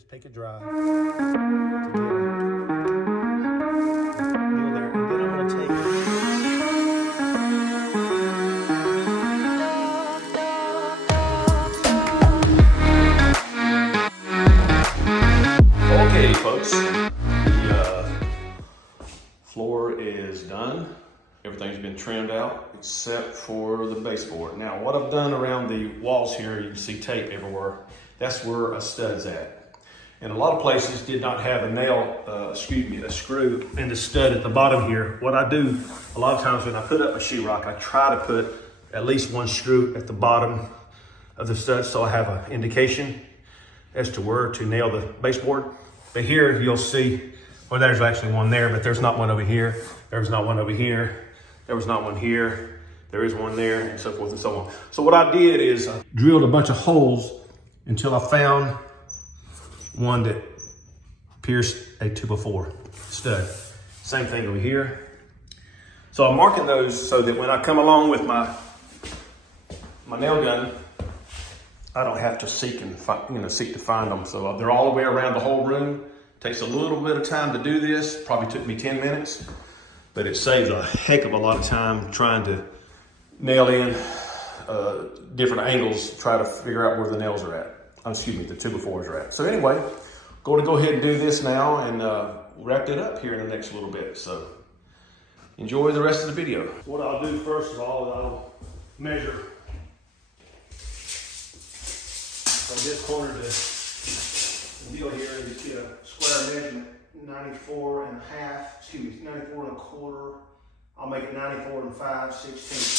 just pick it dry. To get it. Near there, and then I'm going to take it. Okay, folks, the floor is done. Everything's been trimmed out except for the baseboard. Now, what I've done around the walls here, you can see tape everywhere. That's where a stud's at. And a lot of places did not have a nail, a screw in the stud at the bottom here. What I do a lot of times when I put up a sheetrock, I try to put at least one screw at the bottom of the stud so I have an indication as to where to nail the baseboard. But here you'll see, well, there's actually one there, but there's not one over here. There's not one over here. There was not one here. There is one there, and so forth and so on. So what I did is I drilled a bunch of holes until I found one that pierced a 2x4 stud. Same thing over here. So I'm marking those so that when I come along with my nail gun, I don't have to seek to find them. So they're all the way around the whole room. Takes a little bit of time to do this. Probably took me 10 minutes, but it saves a heck of a lot of time trying to nail in different angles, try to figure out where the nails are at. Excuse me, the 2x4s are at. So anyway, going to go ahead and do this now and wrap it up here in the next little bit. So enjoy the rest of the video. What I'll do first of all is I'll measure from this corner to the deal here and just get a square measurement, 94 and a half, 94 and a quarter. I'll make it 94 and 5/16.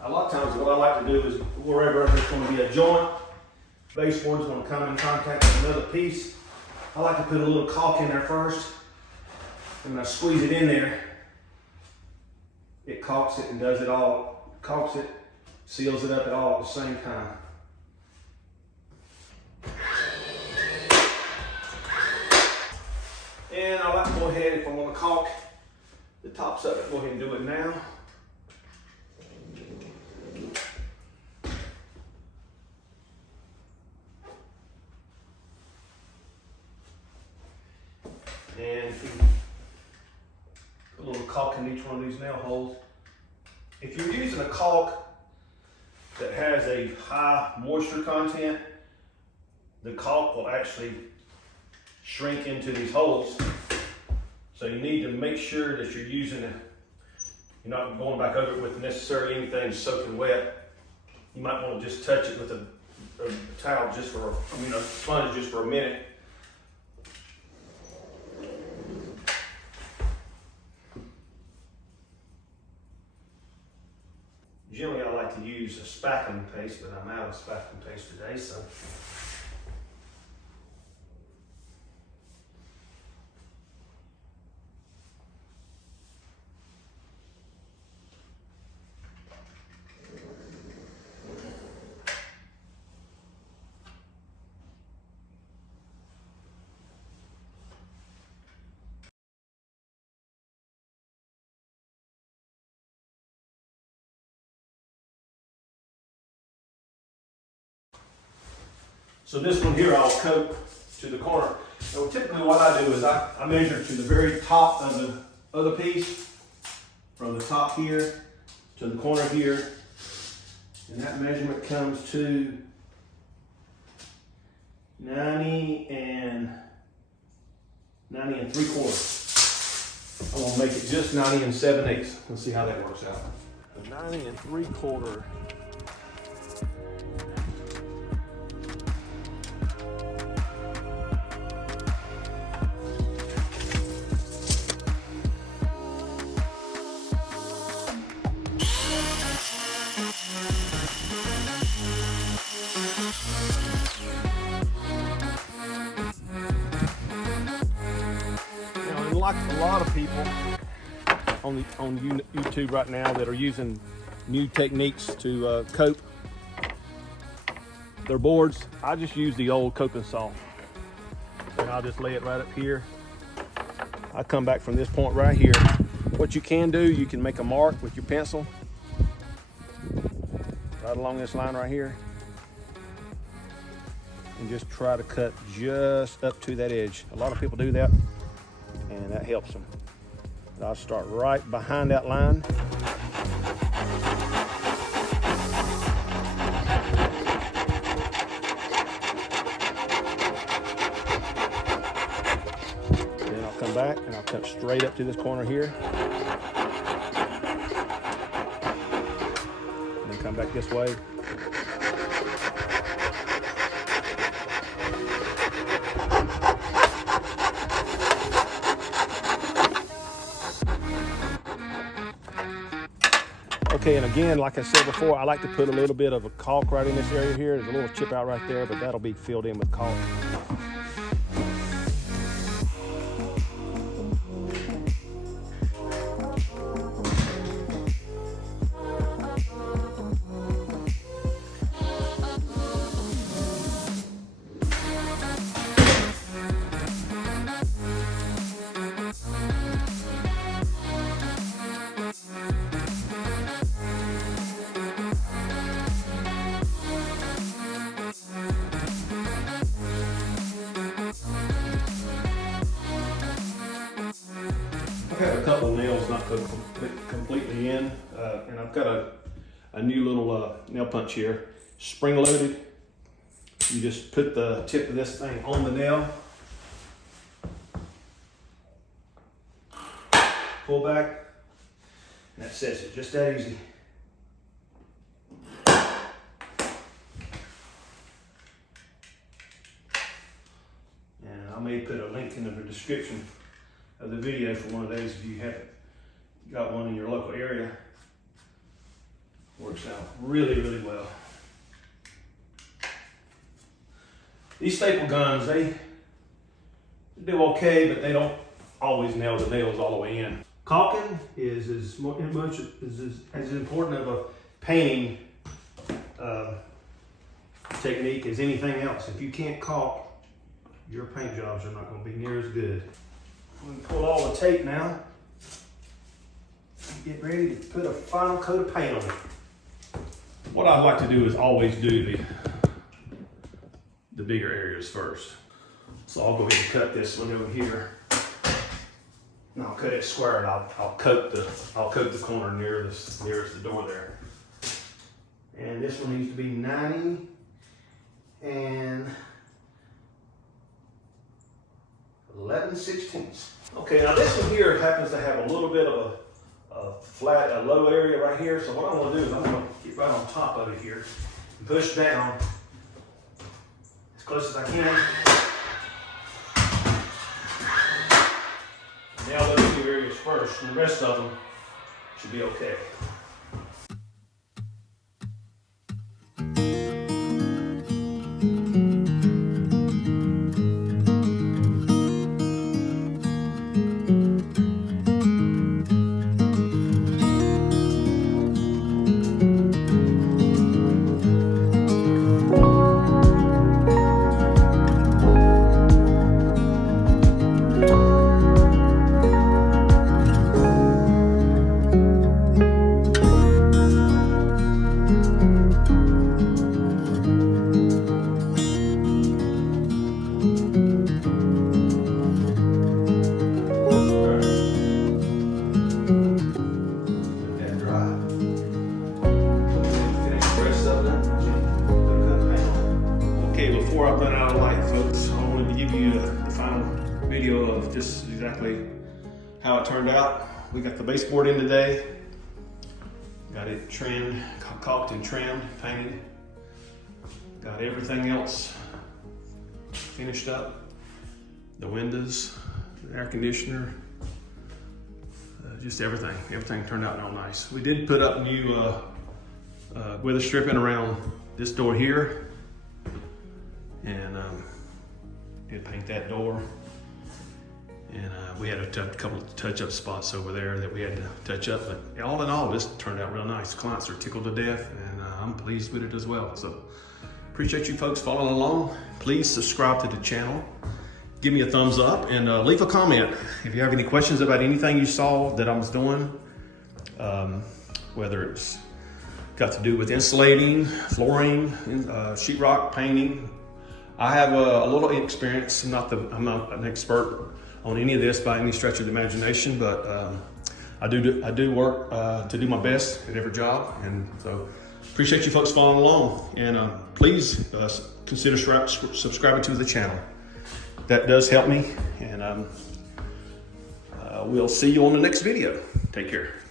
A lot of times what I like to do is wherever there's going to be a joint, baseboard's going to come in contact with another piece. I like to put a little caulk in there first. And when I squeeze it in there, it caulks it and does it all. Caulks it, seals it up all at the same time. And I like to go ahead, if I want to caulk the tops of it, go ahead and do it now. And put a little caulk in each one of these nail holes. If you're using a caulk that has a high moisture content, the caulk will actually shrink into these holes. So you need to make sure that you're using it. You're not going back over it with necessarily anything soaking wet. You might want to just touch it with a towel just for, a sponge just for a minute. Generally, I like to use a spackling paste, but I'm out of spackling paste today, so. So this one here I'll coat to the corner. So typically what I do is I measure to the very top of the other piece, from the top here to the corner here. And that measurement comes to 90 and 3/4. I'm gonna make it just 90 and 7/8. Let's see how that works out. 90 and 3/4. unlike a lot of people on YouTube right now that are using new techniques to cope their boards, I just use the old coping saw. And I'll just lay it right up here. I come back from this point right here. What you can do, you can make a mark with your pencil right along this line right here, and just try to cut just up to that edge. A lot of people do that, and that helps them. I'll start right behind that line. Then I'll come back and I'll cut straight up to this corner here. And then come back this way. Okay, and again, like I said before, I like to put a little bit of a caulk right in this area here. There's a little chip out right there, but that'll be filled in with caulk. I've got a couple of nails not put completely in, and I've got a new little nail punch here, spring loaded. You just put the tip of this thing on the nail, pull back, and that sets it, just that easy. And I may put a link in the description of the video for one of those if you haven't got one in your local area. Works out really, really well. These staple guns, they do okay, but they don't always nail the nails all the way in. Caulking is as important of a painting technique as anything else. If you can't caulk, your paint jobs are not going to be near as good. I'm going to pull all the tape now and get ready to put a final coat of paint on it. What I like to do is always do the bigger areas first. So I'll go ahead and cut this one over here. And I'll cut it square, and I'll coat the corner nearest the door there. And this one needs to be 90 and 11/16. Okay, now this one here happens to have a little bit of a low area right here. So what I'm going to do is I'm going to get right on top of it here and push down as close as I can. Nail those two areas first, and the rest of them should be okay. Before I run out of light, folks, I wanted to give you the final video of just exactly how it turned out. We got the baseboard in today. Got it trimmed, caulked and trimmed, painted. Got everything else finished up. The windows, the air conditioner, just everything. Everything turned out real nice. We did put up new weather stripping around this door here. And did paint that door, And we had a couple of touch-up spots over there that we had to touch up, but all in all, this turned out real nice. Clients are tickled to death, and I'm pleased with it as well. So appreciate you folks following along. Please subscribe to the channel. Give me a thumbs up and leave a comment if you have any questions about anything you saw that I was doing, whether it's got to do with insulating, flooring, sheetrock, painting. I have a little experience. I'm not an expert on any of this by any stretch of the imagination, but I do work to do my best at every job, and so appreciate you folks following along. And please consider subscribing to the channel. That does help me, and we'll see you on the next video. Take care.